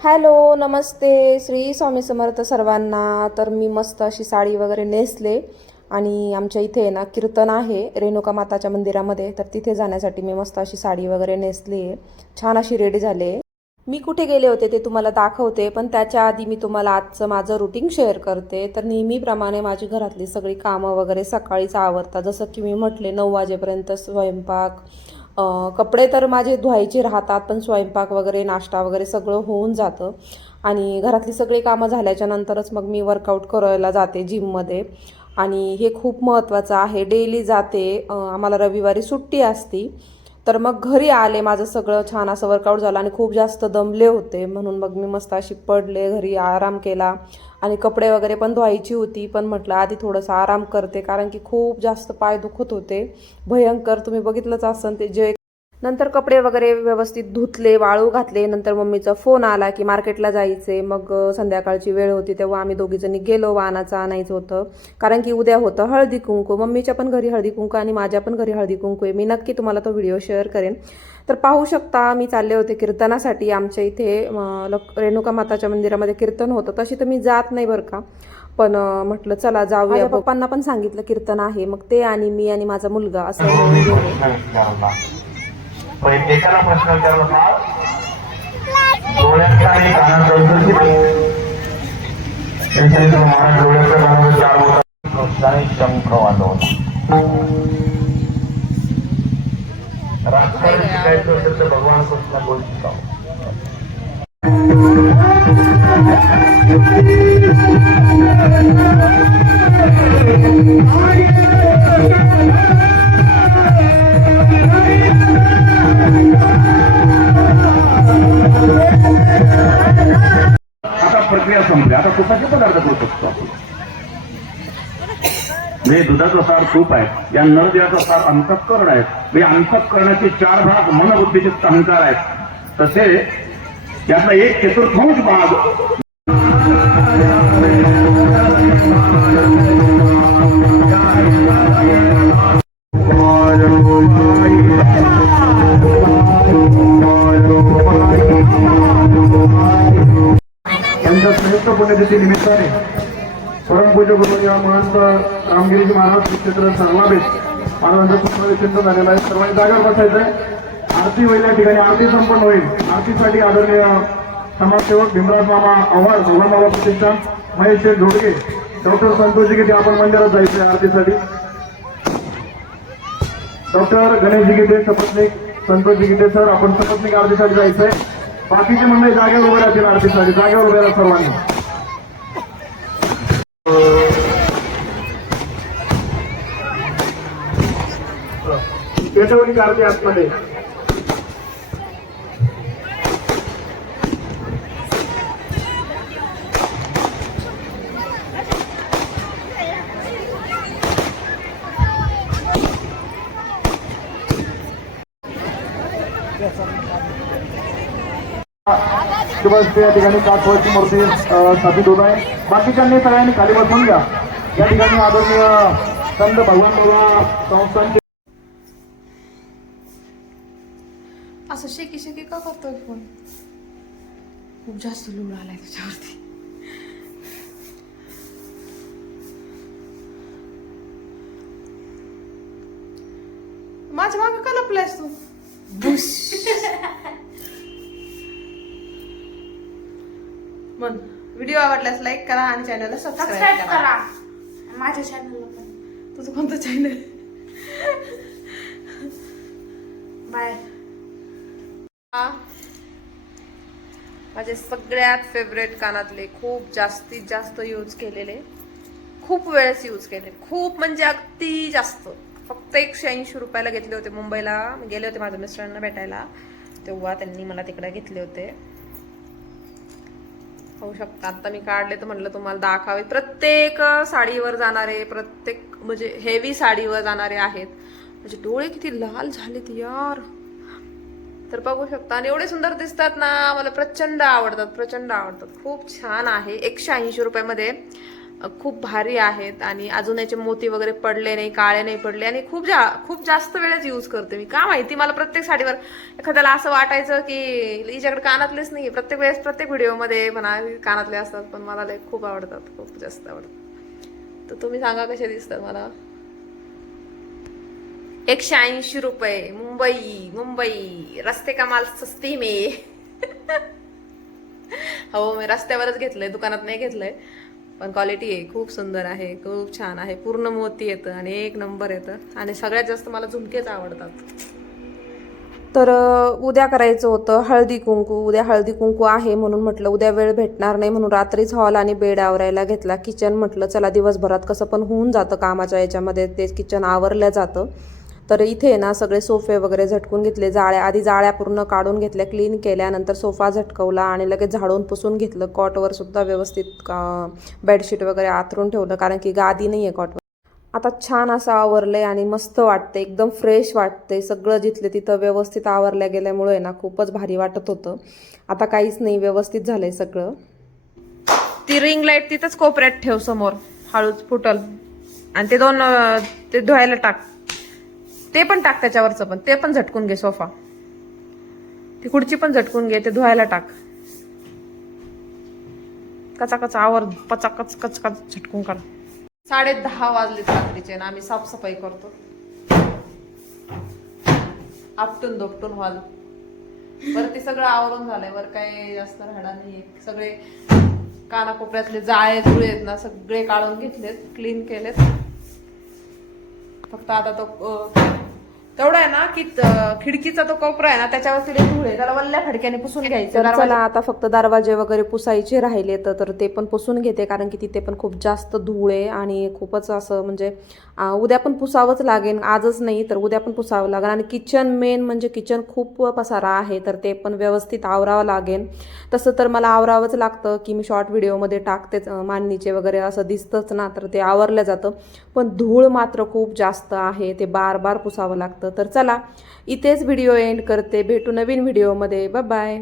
Hello नमस्ते. श्री स्वामी समर्थ सर्वांना. तर मी मस्त अशी साडी वगैरे नेसले आणि आमच्या इथे ना कीर्तन आहे रेणुका माताच्या मंदिरामध्ये. तर तिथे जाण्यासाठी मी मस्त अशी साडी वगैरे नेसली. आहे छान अशी रेडी झाले. मी कुठे गेले होते ते तुम्हाला दाखवते पण त्याच्या आधी मी तुम्हाला आजचं माझं रुटीन शेअर करते. तर नेहमीप्रमाणे माझी घरातली सगळी कामं वगैरे सकाळीच आवरतात. जसं की मी म्हटले नऊ वाजेपर्यंत स्वयंपाक कपडे तर माझे धुवायचे राहतात पण स्वयंपाक वगैरे नाश्ता वगैरे सगळं होऊन जातं. आणि घरातली सगळी कामं झाल्याच्या नंतरच मग मी वर्कआउट करायला जाते जिममध्ये आणि हे खूप महत्त्वाचं आहे. डेली जाते. आम्हाला रविवारी सुट्टी असती. तर मग घरी आले माझं सगळं छान असं वर्कआउट झालं आणि खूप जास्त दमले होते. म्हणून मग मी मस्त अशी पडले घरी आराम केला आणि कपडे वगैरे पण धुवायची होती. पण म्हटलं आधी थोडंसं आराम करते. कारण की खूप जास्त पाय दुखत होते. भयंकर तुम्ही बघितलंच असं ते जे नंतर कपडे वगैरे व्यवस्थित धुतले वाळू घातले नंतर मम्मीचा फोन आला की मार्केटला जायचे. मग संध्याकाळची वेळ होती तेव्हा आम्ही दोघीजणी गेलो वाहनाचं आणायचं होतं. कारण की उद्या होतं हळदी कुंकू. मम्मीच्या पण घरी हळदी कुंकू आणि माझ्या पण घरी हळदी कुंकू आहे. मी नक्की तुम्हाला तो व्हिडिओ शेअर करेन. तर पाहू शकता मी चालले होते कीर्तनासाठी. आमच्या इथे रेणुका माताच्या मंदिरामध्ये कीर्तन होतं. तशी तर मी जात नाही बरं का. पण म्हटलं चला जाऊया. पप्पांना पण सांगितलं कीर्तन आहे. मग ते आणि मी आणि माझा मुलगा असं एकाला प्रश्न विचारला होता डोळ्याचा आणि कानाचा तो महाराज डोळ्याच्या कानाचा चार होता प्रोत्साहन शंख वाजवला. राजकारण शिकायचं असेल तर भगवान कृष्ण बोल शिकावं तुपाचे पदार्थ करू शकतो आपण म्हणजे दुधाचा सार तूप आहे या नरदेहाचा सार अंतःकरण आहे म्हणजे अंतःकरणाचे चार भाग मनबुद्धीचे अहंकार आहेत तसे यातला एक चतुर्थांश भाग Yeah. पुण्यतिथी निमित्ताने परमपूज्य गुरुवर्य महंत रामगिरीजी महाराज क्षेत्र सर्वावेश महाराजांचं पुत्र झालेलं आहे. सर्वांनी जागेवर बसायचं आहे आरती होईल या ठिकाणी. आरती संपन्न होईल. आरतीसाठी आदरणीय समाजसेवक भीमराज मामा आव्हाड भगवान बाबा प्रतिष्ठान महेश शेठ डॉक्टर संतोषजी गीते आपण मंदिरात जायचंय आरतीसाठी. डॉक्टर गणेशजी गीते सपत्निक संतोषजी गीते सर आपण सपत्निक आरतीसाठी जायचंय. बाकीचे मंडळी जागेवर उभे राहतील आरतीसाठी. जागेवर उभे राहा सर्वांनी. ఎటువంటి కార్యక్రమం చేస్తున్నది दिवस या ठिकाणी काठवडची मूर्ती स्थापित होत आहे. बाकीच्यांनी सगळ्यांनी खाली बसून घ्या. या ठिकाणी आदरणीय संत भगवान बाबा संस्थांचे असं शेकी शेकी का करतोय फोन खूप जास्त लोड आलाय त्याच्यावरती. माझ्या मागे का लपलायस तू? मग व्हिडिओ आवडल्यास लाईक करा आणि चॅनलला सबस्क्राईब करा. माझ्या चॅनलला पण. तुझं कोणतं चॅनल बाय. माझे सगळ्यात फेवरेट कानातले खूप जास्तीत जास्त यूज केलेले. खूप वेळेस यूज केले. खूप म्हणजे अगदी जास्त. फक्त एकशे ऐंशी रुपयाला घेतले होते मुंबईला. गेले होते माझ्या मिस्टरांना भेटायला. तेव्हा त्यांनी मला तिकडे घेतले होते. पाहू शकता. आता मी काढले तर म्हटलं तुम्हाला दाखवावे. प्रत्येक साडीवर जाणारे प्रत्येक म्हणजे हेवी साडीवर जाणारे आहेत. म्हणजे डोळे किती लाल झालेत यार. तर बघू शकता. आणि एवढे सुंदर दिसतात ना मला प्रचंड आवडतात प्रचंड आवडतात. खूप छान आहे. एकशे ऐंशी रुपयामध्ये. खूप भारी आहेत आणि अजून याचे मोती वगैरे पडले नाही काळे नाही पडले आणि खूप जा खूप जास्त वेळेस यूज करते मी. का माहिती? मला प्रत्येक साडीवर एखाद्याला असं वाटायचं की हिच्याकडे कानातलेच नाही प्रत्येक वेळेस प्रत्येक व्हिडिओमध्ये म्हणा कानातले असतात पण मला लय खूप आवडतात खूप जास्त आवडतात. तर तुम्ही सांगा कसे दिसतात मला? एकशे ऐंशी रुपये मुंबई मुंबई रस्ते का माल सस्ती मे हो मी रस्त्यावरच घेतलंय दुकानात नाही घेतलंय. पण क्वालिटी आहे. खूप सुंदर आहे. खूप छान आहे. पूर्ण मोती येतं आणि एक नंबर येतं. आणि सगळ्यात जास्त मला झुमकेच आवडतात. तर उद्या करायचं होतं हळदी कुंकू. उद्या हळदी कुंकू आहे म्हणून म्हटलं उद्या वेळ भेटणार नाही म्हणून रात्रीच हॉल आणि बेड आवरायला घेतला. किचन म्हटलं चला दिवसभरात कसं पण होऊन जातं कामाच्या याच्यामध्ये. ते किचन आवरलं जातं. तर इथे ना सगळे सोफे वगैरे झटकून घेतले. जाळ्या आधी जाळ्या पूर्ण काढून घेतल्या क्लीन केल्यानंतर सोफा झटकवला आणि लगेच झाडून पुसून घेतलं. कॉटवर सुद्धा व्यवस्थित बेडशीट वगैरे आथरून ठेवलं कारण की गादी नाही आहे कॉटवर आता छान असं आवरलंय आणि मस्त वाटते एकदम फ्रेश वाटते सगळं जिथले तिथं व्यवस्थित आवरल्या गेल्यामुळे ना खूपच भारी वाटत होतं. आता काहीच नाही व्यवस्थित झालंय सगळं. ती रिंग लाइट तिथंच कोपऱ्यात ठेव समोर हळूच फुटल. आणि ते दोन ते धुवायला टाक. ते पण टाक त्याच्यावरचं पण. ते पण झटकून घे सोफा. ती खुर्ची पण झटकून घे ते धुवायला टाक. कचा कचा आवर पचा कच कच कच झटकून काढ साडे दहा वाजले रात्रीचे ना आम्ही साफसफाई करतो. आपटून दोपटून बर ते सगळं आवरून झालंय. वर काय जास्त राहणार नाही सगळे कानाकोपऱ्यातले जाळे धुळे आहेत ना सगळे काढून घेतलेत क्लीन केलेत. फक्त आता तो तेवढा आहे ना की खिडकीचा तो कोपरा आहे ना त्याच्यावरती लय धूळ आहे त्याला वल्ल्या फडक्याने पुसून घ्यायचं. चला आता फक्त दरवाजे वगैरे पुसायचे राहिले तर ते पण पुसून घेते कारण की तिथे पण खूप जास्त धूळ आहे आणि खूपच असं म्हणजे उद्या पण पुसावंच लागेल. आजच नाही तर उद्या पण पुसावं लागेल. आणि किचन मेन म्हणजे किचन खूप पसारा आहे तर ते पण व्यवस्थित आवरावं लागेल. तसं तर मला आवरावंच लागतं की मी शॉर्ट व्हिडिओमध्ये टाकतेच मांडणीचे वगैरे असं दिसतंच ना तर ते आवरलं जातं. पण धूळ मात्र खूप जास्त आहे ते बार बार पुसावं लागतं. तर चला इथेच व्हिडिओ एंड करते. भेटू नवीन व्हिडिओमध्ये. बाय